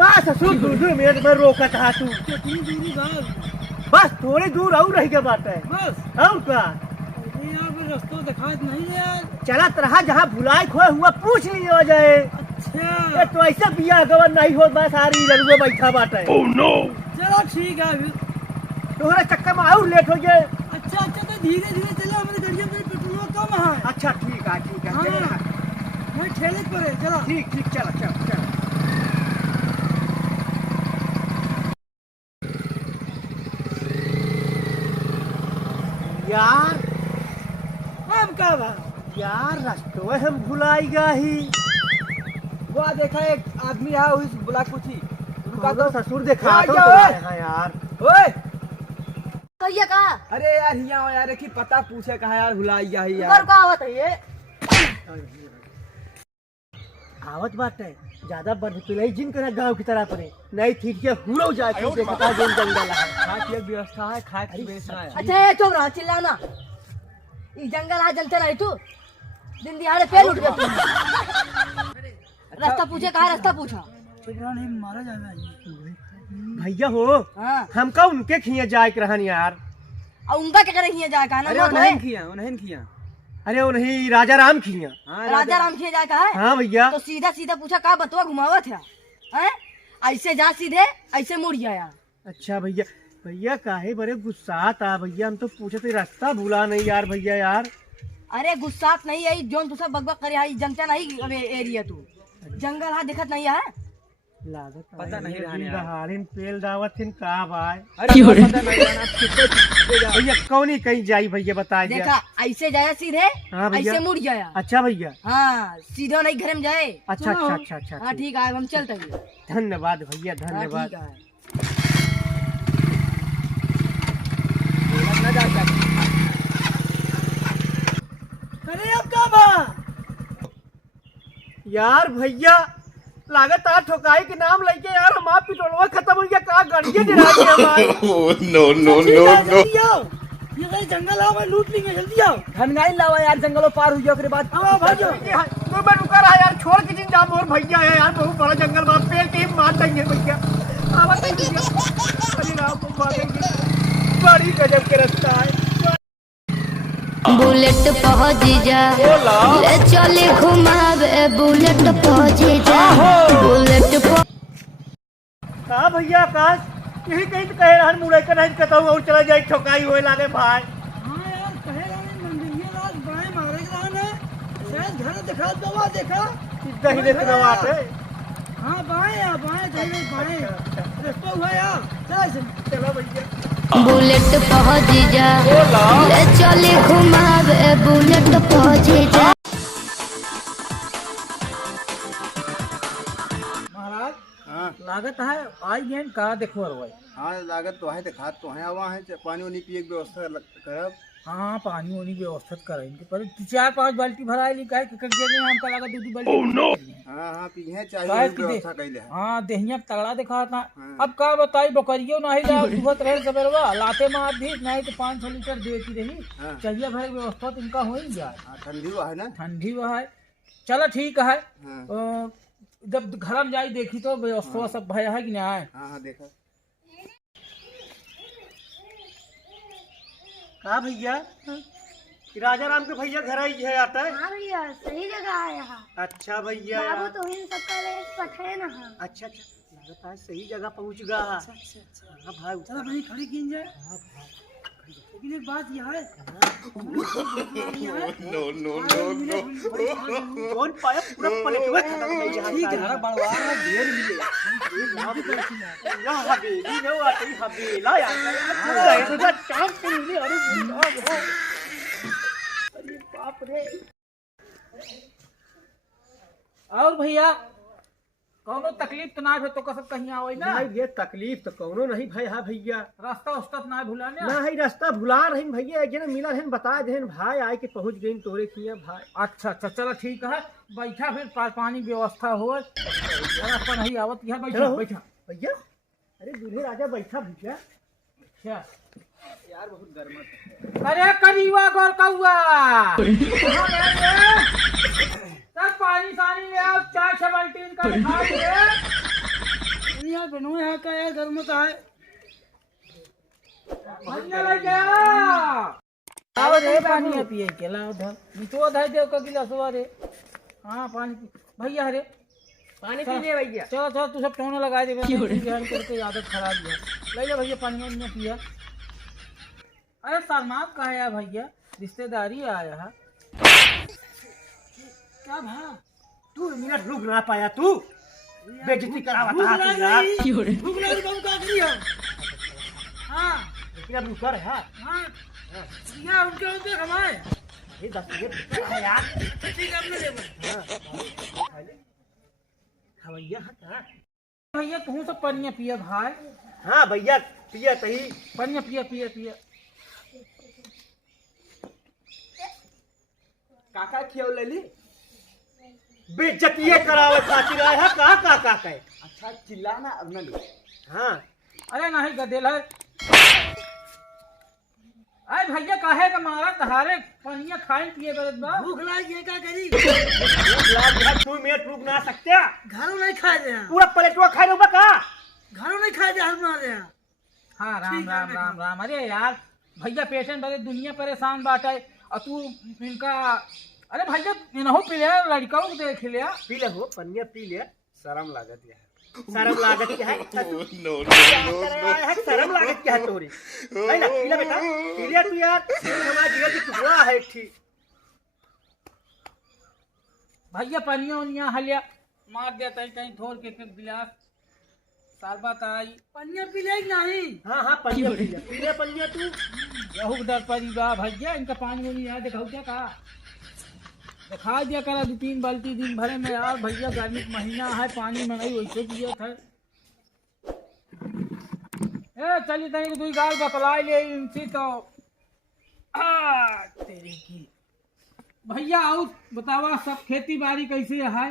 बा ससुर दूर मिनट में रोका था तू कितनी दूरी भाग बस थोड़ी दूर और रह के बात है बस। और का यहाँ पे रास्ता दिखाई नहीं है यार। चलत रहा जहाँ भुलाई खोए हुआ पूछ लियो जाए। अच्छा तो ऐसा बिया गवर नहीं हो बस सारी जरूर बैठा बाटे। Oh no! चलो ठीक है फिर। तोहरा चक्कर में और लेट हो जाए। अच्छा तो धीरे धीरे चले, हमारी गाड़ियों में पेट्रोल कम है। अच्छा ठीक है हाँ। चलो। वही ठेले पर है, चलो। ठीक चलो। यार हम का बा यार रास्ते हम भुलाएगा ही। वो देखा एक आदमी है उस बुला पूछी उनका तो ससुर देखा तो है यार। ओए कहिए का अरे यार हिया हो यार की पता पूछे कहा यार भुलाई जा ही ऊपर यार। का आवत है ये आवत बात है ज्यादा बढ़ पिलाई जिन करा गांव की तरह पड़े नहीं ठीक है हुरो जाए तो देखा जो जंगल है खाए की व्यवस्था है, खाए की व्यवस्था है। अच्छा ये चुप रहा चिल्लाना। ये जंगल आ जनते नहीं तू दिन दिहाड़े पेड़ उठ गया तू। रास्ता पूछे कहा रास्ता पूछा ठेकरा नहीं मारा जाएगा। भैया हो हाँ हमका उनके खिया जाए के रहन यार। और उनका क्या करे जाए कहा ना अरे मौत उन्हें है। किया अरे वो नहीं राजा राम खिया। हाँ राजा राम खिया जाए कहा है। हाँ भैया तो सीधा पूछा का बतवा घुमावत है हैं? ऐसे जा सीधे ऐसे मुड़ गया। अच्छा भैया काहे बड़े गुस्सा था भैया हम तो पूछे थे रास्ता भूला नहीं यार भैया यार। अरे गुस्सात नहीं है जोन तू सब बकबक करे है जनता नहीं अब एरिया तू जंगल हा देखत नहीं है। लागत पता नहीं रहने यार। दहाड़िन पेल दावत थिन का भाई। अरे पता नहीं रहना कितने भैया कौन ही कहीं जाई भैया बता दिया। देखा ऐसे जाया सीधे हाँ भैया। ऐसे मुड़ गया। अच्छा भैया हाँ सीधे नहीं घर में जाए। अच्छा। हाँ ठीक है हम चलते हैं। धन्यवाद भैया हाँ, धन्यवाद। ठीक है। ना जा अरे अब का बा यार भैया लागत आ ठोकाई के नाम लेके यार हमारा पेट्रोलवा खत्म हो गया का गाड़ियां गिरा दी हमारी। Oh no no no no! जल्दी आओ, ये कहीं जंगल आओ, मैं लूट लेंगे, जल्दी आओ। धनगाई लावा यार जंगलों पार हुई के बाद। आओ भागो। तो मैं रुका रहा यार छोड़ के जिन जाम और भैया है यार बहुत बड़ा जंगल बात पेड़ के ही मार देंगे भैया। आवाज नहीं भैया अरे राम को मारेंगे बड़ी गजब के रास्ता है। बुलेट पहुंच जा ले चले घुमावे बुलेट पहुंच जा बुलेट का भैया आकाश यही कहीं तो कहे रहन मुड़े के नहीं कहता हूँ और चला जाए ठोकाई होए लागे भाई। हाँ यार कहे रहे मंदिरिया रात बाएं मारे रहना शायद घर दिखा दवा देखा। दही नवाट है। हाँ बाएं बाएं रास्ता हुआ यार, चलो भैया बुलेट पहुंच जा ले चले घुमावे बुलेट पहुंच जा। महाराज हाँ लागत है आई गेम का देखो रोए। हाँ लागत तो है दिखा तो है वहाँ है पानी वानी पिए की व्यवस्था करब। हाँ पानी वानी व्यवस्था करेंगे पर 4-5 बाल्टी भराई ली काहे कर दिए हमका लगा 2 बाल्टी। Oh no! हाँ पिए काहे चाहिए कि व्यवस्था कैले है। हाँ देहिया तगड़ा दिखा था। हाँ। अब का बताई बकरियो नहीं ला दुहत रहे सबेरवा लाते मार भी नहीं तो 500 लीटर देती रही। हाँ। चाहिए भर व्यवस्था तो इनका हो ही जाए। हाँ ठंडी हुआ है ना। ठंडी वह है चलो ठीक है। हाँ जब घर में जाई देखी तो व्यवस्था सब भय है कि नहीं है। हाँ देखा का भैया राजा राम के भैया घर आई है आता है। हाँ भैया सही जगह है यहाँ। अच्छा भैया बाबू तो इन सबका ले पठे ना हाँ। अच्छा लगता है सही जगह पहुंच गया। हाँ भाई चलो भाई खड़ी कीन जाए। लेकिन एक बात यह है No no no no! कौन पाया पूरा पलटवा खत्म हो गया। ठीक है बड़वा ढेर मिले। या हवेली न आती हवेला यार पूरा काम कर ले। अरे बाप रे। और भैया कौनो तकलीफ तो ना है तो कसब कहीं आओ ना। नहीं ये तकलीफ तो कौनो नहीं भाई। हाँ भैया रास्ता उस्ता तो ना भूलाने। ना ही रास्ता भुला रही भैया एक जना मिला रहन बता देन भाई आए के पहुंच गई तोरे किया भाई। अच्छा चलो ठीक है बैठा फिर पानी व्यवस्था हो रास्ता नहीं आवत है बैठा चलो बैठा। भैया अरे दूल्हे राजा बैठा भैया। अच्छा यार बहुत गर्म। अरे करीवा गोल कौआ सब पानी सानी ले आओ 4-6 बाल्टी इनका दिखा दे। यार बनो है का यार घर में का है भैया भैया आओ रे पानी पिए के लाओ धर निचो धर दे का गिलास रे हां पानी भैया रे पानी पी ले भैया। चलो चलो तू सब टोने लगा दे ध्यान करके आदत खराब है ले ले भैया पानी में पिया। अरे सलमान का है यार भैया रिश्तेदारी आया है क्या भा तू मिनट रुक ना पाया तू बेइज्जती करावता है तू यार। भूख लगी तुम क्या करी है हां क्या रुक कर है हां या उनके उनके कमाए ये 10 मिनट है यार। ठीक है अपने ले भैया क्या भैया तू सब पनिया पिया भाई। हाँ भैया पिया तही पनिया पिया पिया पिया काका खियाव ले ली बेइज्जती करावे खातिर आया है का का अच्छा चिल्लाना अब ना ले। हाँ अरे नहीं गदेल है अरे भैया काहे का मारा तहारे पनिया खाए पिए बरत बा भूख लगी है का करी लाग 2 मिनट रुक ना सकते घरों नहीं खा दे पूरा प्लेटवा खा लो का घरों नहीं खा दे हम मारे हाँ राम राम राम राम। अरे यार भैया पेशेंट बड़े दुनिया परेशान बाटा और तू इनका अरे भैया इन्हों पी लिया लड़का को देख लिया पी ले हो पनिया पी ले शर्म लागत है शर्म लागत क्या है no, no, है शर्म लागत क्या है तोरी है ना पी ले बेटा पी ले तू यार समाज जीवन की टुकड़ा है ठीक। भैया पनिया उनिया हलिया मार देता है कहीं थोड़ के एक गिलास साल बात आई पनिया पी ले नहीं हाँ हाँ पनिया पी ले पनिया तू रहू डर पड़ी बा भैया इनका पानी वानी यार दिखाओ क्या कहा दिखा दिया करा 2-3 बाल्टी दिन भरे में यार भैया गर्मी का महीना है पानी में नहीं वैसे पिया था ए चलिए तनी दुई गाल बतलाई ले इनसे तो तेरी की भैया आओ बतावा सब खेती बाड़ी कैसे है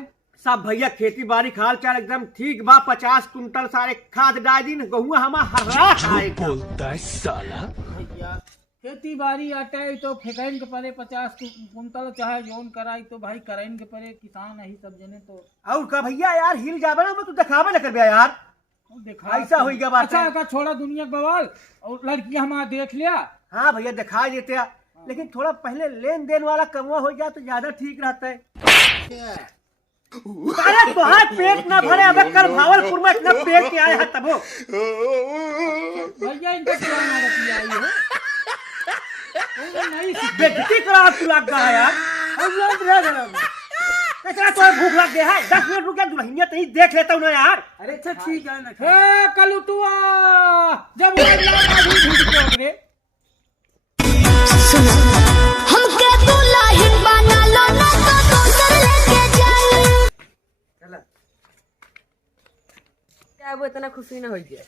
सब भैया खेती बाड़ी खाल चाल एकदम ठीक बा 50 कुंटल सारे खाद डाल दी गहुआ हमारा हरा खाए बोलता है साला भैया खेती बाड़ी आटे तो फेंकन के परे 50 कुंटल चाहे जोन कराई तो भाई करन के परे किसान ही सब जने तो और का भैया यार हिल जाबे ना तू दिखावे ना करबे यार देखा ऐसा हो गया बात अच्छा का छोड़ा दुनिया का बवाल और लड़की हमारा देख लिया हाँ भैया दिखा देते हैं लेकिन थोड़ा पहले लेन देन वाला कमवा हो जाए तो ज्यादा ठीक रहता है। अरे तुम्हारा पेट ना भरे अब कल भावलपुर में इतना पेट के आए हैं तब भैया इनका क्या नाराजगी आई है नहीं बेइज्जती करा तू लग गया यार इतना तो भूख लग गया है 10 मिनट रुक जा दुल्हनिया तो ही देख लेता हूँ ना यार। अरे अच्छा ठीक है ना ए कलुटुआ जब रे हमके दुल्हन बना लो ना तो दोसर लेके जाई क्या वो इतना खुशी ना हो गया